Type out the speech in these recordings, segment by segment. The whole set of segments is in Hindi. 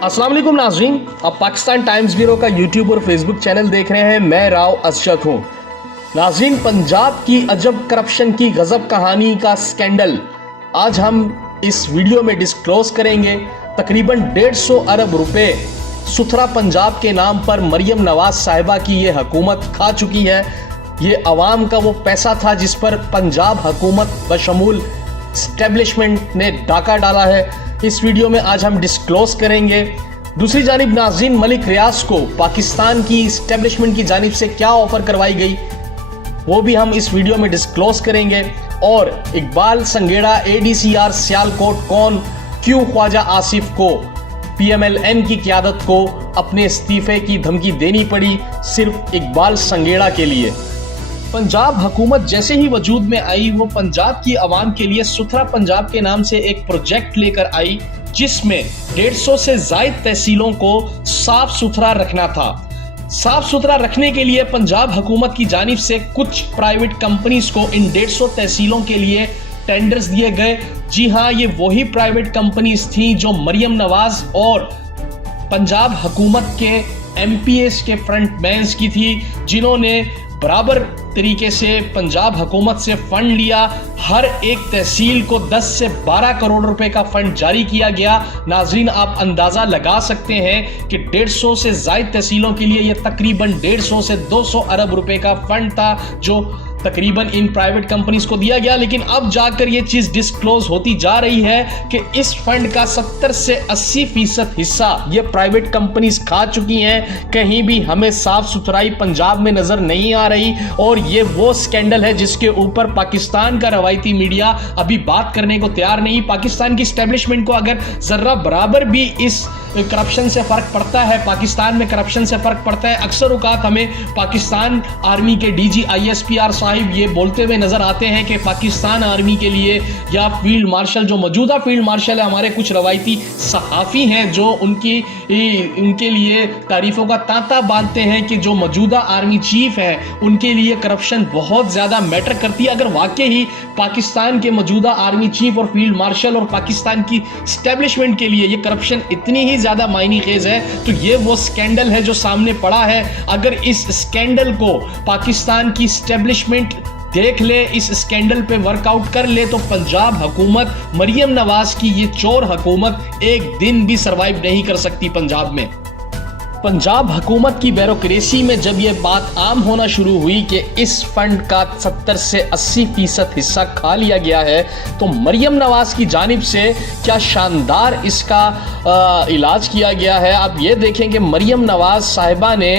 अस्सलाम वालेकुम नाज़रीन, आप पाकिस्तान टाइम्स ब्यूरो का यूट्यूब और फेसबुक चैनल देख रहे हैं। मैं राव अशरफ हूँ। नाज़रीन, पंजाब की अजब करप्शन की गजब कहानी का स्कैंडल आज हम इस वीडियो में डिस्क्लोज करेंगे। तकरीबन 150 अरब रुपए सुथरा पंजाब के नाम पर मरियम नवाज साहिबा की ये हुकूमत खा चुकी है। ये अवाम का वो पैसा था जिस पर पंजाब हुकूमत बशमूल एस्टेब्लिशमेंट ने डाका डाला है। इस वीडियो में आज हम डिस्क्लोज करेंगे। दूसरी जानिब नाज़रीन, मलिक रियाज को पाकिस्तान की एस्टेब्लिशमेंट की जानिब से क्या ऑफर करवाई गई वो भी हम इस वीडियो में डिस्क्लोज करेंगे। और इकबाल संघेड़ा ADCR सियालकोट कौन क्यों ख्वाजा आसिफ को PMLN की क़यादत को अपने इस्तीफे की धमकी देनी पड़ी सिर्फ इकबाल संघेड़ा के लिए। पंजाब हुकूमत जैसे ही वजूद में आई वो पंजाब की आवाम के लिए सुथरा पंजाब के नाम से एक प्रोजेक्ट लेकर आई जिसमें 150 से ज़ायद तहसीलों को साफ सुथरा रखना था। साफ सुथरा रखने के लिए पंजाब हुकूमत की जानिब से कुछ प्राइवेट कंपनीज को इन 150 तहसीलों के लिए टेंडर्स दिए गए। जी हाँ, ये वही प्राइवेट कंपनीज थी जो मरियम नवाज और पंजाब हुकूमत के MPs के फ्रंटमैन्स की थी, जिन्होंने बराबर तरीके से पंजाब हुकूमत से फंड लिया। हर एक तहसील को 10 से 12 करोड़ रुपए का फंड जारी किया गया। नाजरीन, आप अंदाज़ा लगा सकते हैं कि 150 से ज़ायद तहसीलों के लिए यह तकरीबन 150 से 200 अरब रुपए का फंड था जो तकरीबन इन प्राइवेट कंपनीज को दिया गया। लेकिन अब जाकर यह चीज़ डिस्क्लोज होती जा रही है कि इस फंड का 70 से 80% हिस्सा ये प्राइवेट कंपनीज खा चुकी हैं। कहीं भी हमें साफ सुथराई पंजाब में नजर नहीं आ रही और ये वो स्कैंडल है जिसके ऊपर पाकिस्तान का रवायती मीडिया अभी बात करने को तैयार नहीं। पाकिस्तान की एस्टेब्लिशमेंट को अगर जर्रा बराबर भी इस करप्शन से फर्क पड़ता है, पाकिस्तान में करप्शन से फर्क पड़ता है। अक्सर औकात हमें पाकिस्तान आर्मी के DG ISPR साहिब ये बोलते हुए नजर आते हैं कि पाकिस्तान आर्मी के लिए या फील्ड मार्शल, जो मौजूदा फील्ड मार्शल है, हमारे कुछ रवायती सहाफ़ी हैं जो उनके लिए तारीफों का तांता बांधते हैं कि जो मौजूदा आर्मी चीफ है उनके लिए करप्शन बहुत ज़्यादा मैटर करती है। अगर वाकई ही पाकिस्तान के मौजूदा आर्मी चीफ और फील्ड मार्शल और पाकिस्तान की एस्टेब्लिशमेंट के लिए ये करप्शन इतनी ही ज़्यादा मायने खेज है तो ये वो स्कैंडल है जो सामने पड़ा है। अगर इस स्कैंडल को पाकिस्तान की एस्टेब्लिशमेंट देख ले, इस स्कैंडल पे वर्कआउट कर ले, तो पंजाब हुकूमत, मरियम नवाज की ये चोर हुकूमत एक दिन भी सरवाइव नहीं कर सकती पंजाब में। पंजाब हुकूमत की ब्यूरोक्रेसी में जब ये बात आम होना शुरू हुई कि इस फंड का 70 से 80% हिस्सा खा लिया गया है तो मरियम नवाज की जानिब से क्या शानदार इसका इलाज किया गया है। आप ये देखें कि मरियम नवाज साहिबा ने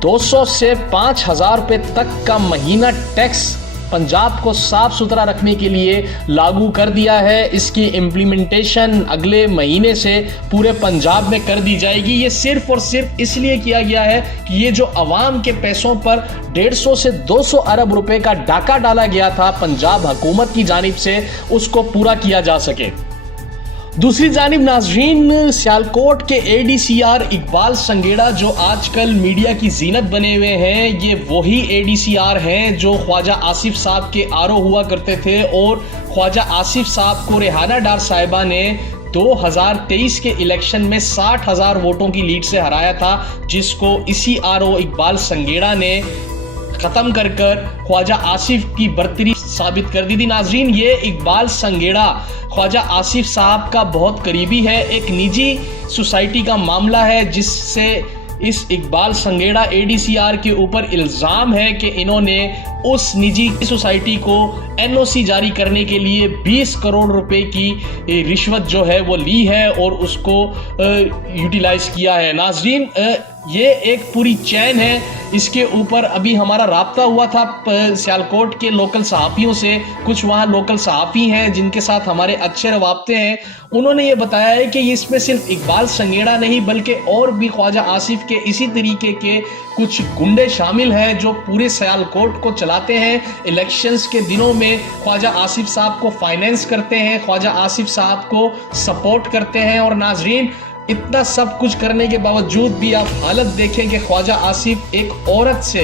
200 से 5,000 रुपये तक का महीना टैक्स पंजाब को साफ सुथरा रखने के लिए लागू कर दिया है। इसकी इम्प्लीमेंटेशन अगले महीने से पूरे पंजाब में कर दी जाएगी। ये सिर्फ और सिर्फ इसलिए किया गया है कि ये जो अवाम के पैसों पर 150 से 200 अरब रुपए का डाका डाला गया था पंजाब हुकूमत की जानिब से, उसको पूरा किया जा सके। दूसरी जानिब नाजरीन, सियालकोट के ADCR इकबाल संघेड़ा जो आजकल मीडिया की जीनत बने हुए हैं, ये वही ADCR हैं जो ख्वाजा आसिफ साहब के RO हुआ करते थे और ख्वाजा आसिफ साहब को रेहाना डार साहिबा ने 2023 के इलेक्शन में 60,000 वोटों की लीड से हराया था, जिसको इसी RO इकबाल संघेड़ा ने ख़त्म कर ख्वाजा आसिफ की बर्तरी साबित कर दी थी। नाजरीन, ये इकबाल संघेड़ा ख्वाजा आसिफ साहब का बहुत करीबी है। एक निजी सोसाइटी का मामला है जिससे इस इकबाल संघेड़ा ADCR के ऊपर इल्ज़ाम है कि इन्होंने उस निजी सोसाइटी को NOC जारी करने के लिए 20 करोड़ रुपए की रिश्वत जो है वो ली है और उसको यूटिलाइज किया है। नाजरीन, ये एक पूरी चैन है। इसके ऊपर अभी हमारा राब्ता हुआ था सियालकोट के लोकल सहाफ़ियों से। कुछ वहाँ लोकल सहाफ़ी हैं जिनके साथ हमारे अच्छे रवाबते हैं। उन्होंने ये बताया है कि इसमें सिर्फ इकबाल संघेड़ा नहीं बल्कि और भी ख्वाजा आसिफ के इसी तरीके के कुछ गुंडे शामिल हैं जो पूरे सियालकोट को चलाते हैं। इलेक्शंस के दिनों में ख्वाजा आसिफ साहब को फाइनेंस करते हैं, ख्वाजा आसिफ साहब को सपोर्ट करते हैं। और नाजरीन, इतना सब कुछ करने के बावजूद भी आप हालत देखें कि ख्वाजा आसिफ एक औरत से,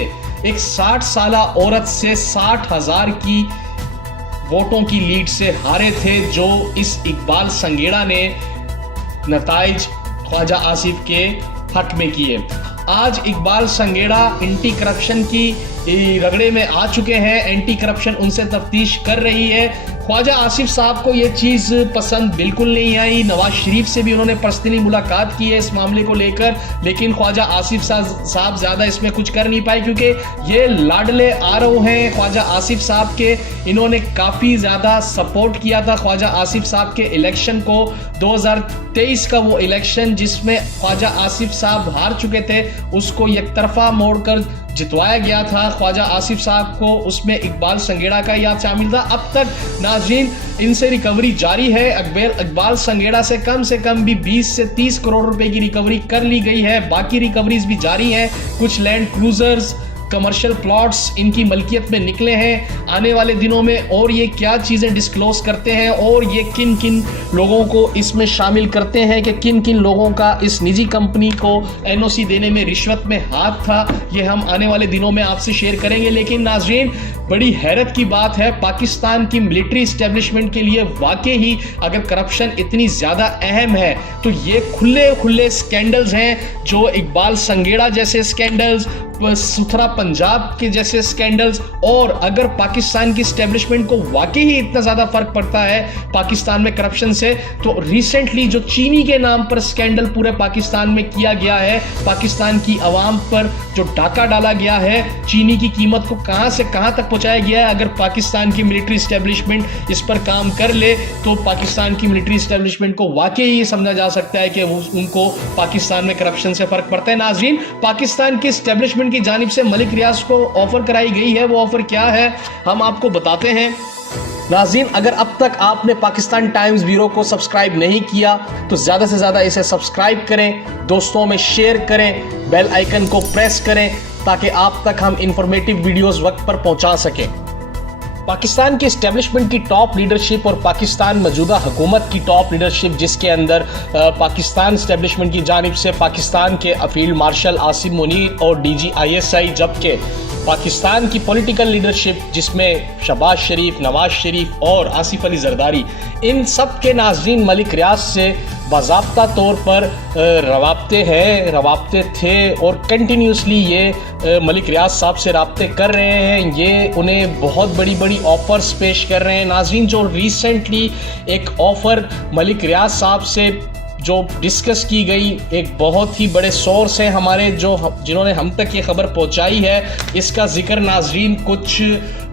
एक 60 साला औरत से 60,000 की वोटों की लीड से हारे थे, जो इस इकबाल संघेड़ा ने नताइज ख्वाजा आसिफ के हक में किए। आज इकबाल संघेड़ा एंटी करप्शन की रगड़े में आ चुके हैं, एंटी करप्शन उनसे तफ्तीश कर रही है। ख्वाजा आसिफ साहब को ये चीज़ पसंद बिल्कुल नहीं आई। नवाज शरीफ से भी उन्होंने पर्सनली मुलाकात की है इस मामले को लेकर, लेकिन ख्वाजा आसिफ साहब ज़्यादा इसमें कुछ कर नहीं पाए, क्योंकि ये लाडले आरओ हैं ख्वाजा आसिफ साहब के। इन्होंने काफ़ी ज़्यादा सपोर्ट किया था ख्वाजा आसिफ साहब के इलेक्शन को। 2023 का वो इलेक्शन जिसमें ख्वाजा आसिफ साहब हार चुके थे, उसको एक तरफा मोड़कर जितवाया गया था ख्वाजा आसिफ साहब को। उसमें इकबाल संघेड़ा का याद शामिल था। अब तक नाज़रीन इनसे रिकवरी जारी है। इकबाल संघेड़ा से कम भी 20 से 30 करोड़ रुपए की रिकवरी कर ली गई है। बाकी रिकवरीज भी जारी हैं। कुछ लैंड क्रूजर्स, कमर्शियल प्लॉट्स इनकी मलकियत में निकले हैं। आने वाले दिनों में और ये क्या चीज़ें डिस्क्लोज करते हैं और ये किन किन लोगों को इसमें शामिल करते हैं कि किन किन लोगों का इस निजी कंपनी को एनओसी देने में रिश्वत में हाथ था, ये हम आने वाले दिनों में आपसे शेयर करेंगे। लेकिन नाज़रीन बड़ी हैरत की बात है, पाकिस्तान की मिलिट्री इस्टेब्लिशमेंट के लिए वाकई ही अगर करप्शन इतनी ज़्यादा अहम है तो ये खुले स्कैंडल्स हैं, जो इकबाल संघेड़ा जैसे स्कैंडल्स, सुथरा पंजाब के जैसे स्कैंडल्स। और अगर पाकिस्तान की इस्टेब्लिशमेंट को वाकई ही इतना ज़्यादा फर्क पड़ता है पाकिस्तान में करप्शन से, तो रिसेंटली जो चीनी के नाम पर स्कैंडल पूरे पाकिस्तान में किया गया है, पाकिस्तान की आवाम पर जो डाका डाला गया है, चीनी की कीमत को कहां से कहां तक पहुंचाया गया है, अगर पाकिस्तान की मिलिट्री इस्टेब्लिशमेंट इस पर काम कर ले तो पाकिस्तान की मिलिट्री इस्टेब्लिशमेंट को वाकई ये समझा जा सकता है कि उनको पाकिस्तान में करप्शन से फर्क पड़ता है। नाज़रीन पाकिस्तान की इस्टेब्लिशमेंट की जानिब से मलिक रियाज को ऑफर कराई गई है। वो ऑफर क्या है हम आपको बताते हैं। नाज़रीन अगर अब तक आपने पाकिस्तान टाइम्स ब्यूरो को सब्सक्राइब नहीं किया तो ज़्यादा से ज़्यादा इसे सब्सक्राइब करें, दोस्तों में शेयर करें, बेल आइकन को प्रेस करें ताकि आप तक हम इंफॉर्मेटिव वीडियोस वक्त पर पहुंचा सकें। पाकिस्तान की इस्टेब्लिशमेंट की टॉप लीडरशिप और पाकिस्तान मौजूदा हुकूमत की टॉप लीडरशिप, जिसके अंदर पाकिस्तान इस्टेब्लिशमेंट की जानिब से पाकिस्तान के फील्ड मार्शल आसिम मुनीर और DGISI, जबकि पाकिस्तान की पॉलिटिकल लीडरशिप जिसमें शहबाज शरीफ, नवाज शरीफ और आसिफ अली जरदारी, इन सब के नाज़रीन मलिक रियाज से बाज़ाब्ता तौर पर रवाब्ते थे और कंटिन्यूसली ये मलिक रियाज साहब से राब्ते कर रहे हैं। ये उन्हें बहुत बड़ी ऑफ़र्स पेश कर रहे हैं। नाज़रीन जो रिसेंटली एक ऑफ़र मलिक रियाज साहब से जो डिस्कस की गई, एक बहुत ही बड़े सोर्स हैं हमारे जिन्होंने हम तक ये खबर पहुंचाई है, इसका जिक्र नाज़रीन कुछ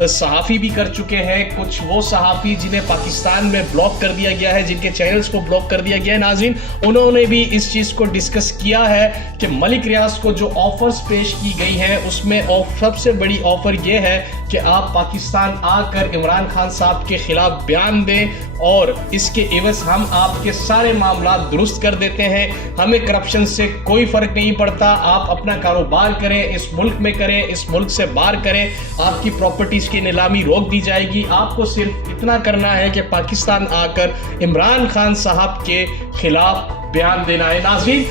सहाफ़ी भी कर चुके हैं। कुछ वो सहाफ़ी जिन्हें पाकिस्तान में ब्लॉक कर दिया गया है, जिनके चैनल्स को ब्लॉक कर दिया गया है, नाज़रीन उन्होंने भी इस चीज़ को डिस्कस किया है कि मलिक रियाज को जो ऑफ़र्स पेश की गई हैं उसमें सबसे बड़ी ऑफ़र ये है कि आप पाकिस्तान आकर इमरान खान साहब के ख़िलाफ़ बयान दें और इसके एवज़ हम आपके सारे मामला दुरुस्त कर देते हैं। हमें करप्शन से कोई फ़र्क नहीं पड़ता, आप अपना कारोबार करें, इस मुल्क में करें, इस मुल्क से बाहर करें, आपकी प्रॉपर्टीज़ की नीलामी रोक दी जाएगी। आपको सिर्फ इतना करना है कि पाकिस्तान आकर इमरान खान साहब के ख़िलाफ़ बयान देना है। नाज़रीन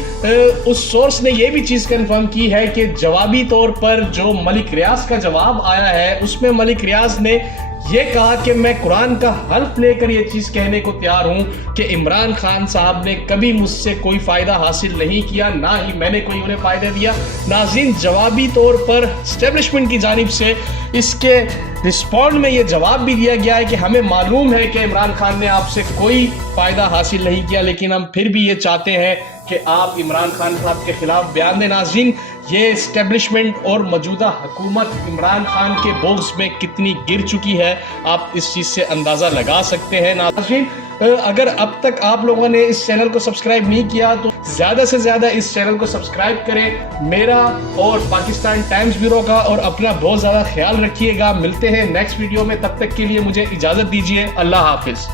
उस सोर्स ने यह भी चीज़ कंफर्म की है कि जवाबी तौर पर जो मलिक रियाज का जवाब आया है उसमें मलिक रियाज ने ये कहा कि मैं कुरान का हल्फ लेकर ये चीज़ कहने को तैयार हूँ कि इमरान खान साहब ने कभी मुझसे कोई फ़ायदा हासिल नहीं किया, ना ही मैंने कोई उन्हें फ़ायदा दिया। नाज़रीन जवाबी तौर पर इस्टेब्लिशमेंट की जानिब से इसके रिस्पॉन्ड में ये जवाब भी दिया गया है कि हमें मालूम है कि इमरान खान ने आपसे कोई फ़ायदा हासिल नहीं किया, लेकिन हम फिर भी ये चाहते हैं कि आप इमरान खान साहब के ख़िलाफ़ बयान दें। नाज़रीन ये इस्टेब्लिशमेंट और मौजूदा हुकूमत इमरान खान के बोझ में कितनी गिर चुकी है, आप इस चीज़ से अंदाज़ा लगा सकते हैं। नाज़रीन अगर अब तक आप लोगों ने इस चैनल को सब्सक्राइब नहीं किया तो ज़्यादा से ज़्यादा इस चैनल को सब्सक्राइब करें, मेरा और पाकिस्तान टाइम्स ब्यूरो का, और अपना बहुत ज़्यादा ख्याल रखिएगा। मिलते हैं नेक्स्ट वीडियो में, तब तक के लिए मुझे इजाज़त दीजिए। अल्लाह हाफिज़।